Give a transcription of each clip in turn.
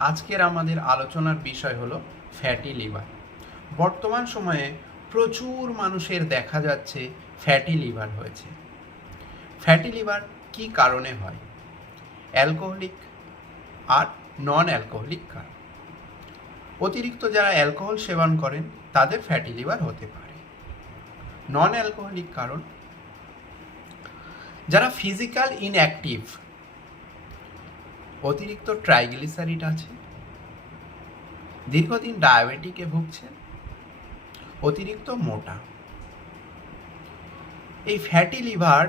আজকের আমাদের আলোচনার বিষয় হলো ফ্যাটি লিভার। বর্তমান সময়ে প্রচুর মানুষের দেখা যাচ্ছে ফ্যাটি লিভার হয়েছে। ফ্যাটি লিভার কী কারণে হয়? অ্যালকোহলিক আর নন অ্যালকোহলিক কারণ। অতিরিক্ত যারা অ্যালকোহল সেবন করেন তাদের ফ্যাটি লিভার হতে পারে। নন অ্যালকোহলিক কারণ, যারা ফিজিক্যাল ইনঅ্যাক্টিভ, অতিরিক্ত ট্রাইগ্লিসারিড আছে, দীর্ঘদিন ডায়াবেটিকে ভুগছেন, অতিরিক্ত মোটা। এই ফ্যাটি লিভার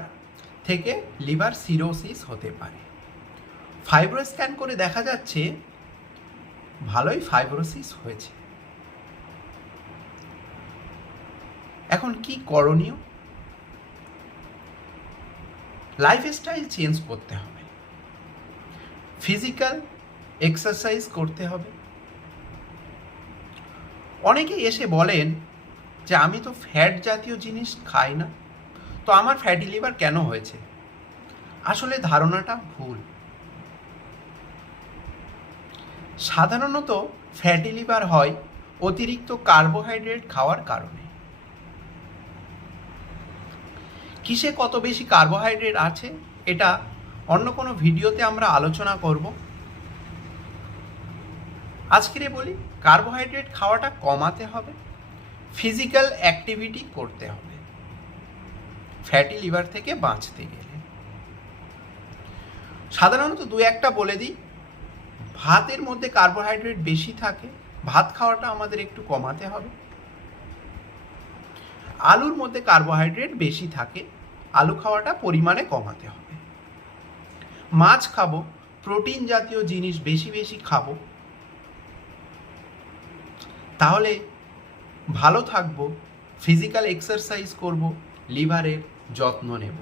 থেকে লিভার সিরোসিস হতে পারে। ফাইব্রো স্ক্যান করে দেখা যাচ্ছে ভালোই ফাইব্রোসিস হয়েছে। এখন কি করণীয়? লাইফস্টাইল চেঞ্জ করতে হবে, ফিজিক্যাল এক্সারসাইজ করতে হবে। অনেকেই এসে বলেন যে আমি তো ফ্যাট জাতীয় জিনিস খাই না, তো আমার ফ্যাটি লিভার কেন হয়েছে? আসলে ধারণাটা ভুল। সাধারণত ফ্যাটি লিভার হয় অতিরিক্ত কার্বোহাইড্রেট খাওয়ার কারণে। কিসে কত বেশি কার্বোহাইড্রেট আছে এটা অন্য কোনো ভিডিওতে আমরা আলোচনা করব। আজকে বলি, কার্বোহাইড্রেট খাওয়াটা কমাতে হবে, ফিজিক্যাল অ্যাক্টিভিটি করতে হবে ফ্যাটি লিভার থেকে বাঁচতে গেলে। সাধারণত দু একটা বলে দিই, ভাতের মধ্যে কার্বোহাইড্রেট বেশি থাকে, ভাত খাওয়াটা আমাদের একটু কমাতে হবে। আলুর মধ্যে কার্বোহাইড্রেট বেশি থাকে, আলু খাওয়াটা পরিমাণে কমাতে হবে। মাছ খাবো, প্রোটিন জাতীয় জিনিস বেশি বেশি খাবো, তাহলে ভালো থাকবো। ফিজিক্যাল এক্সারসাইজ করব, লিভারের যত্ন নেব।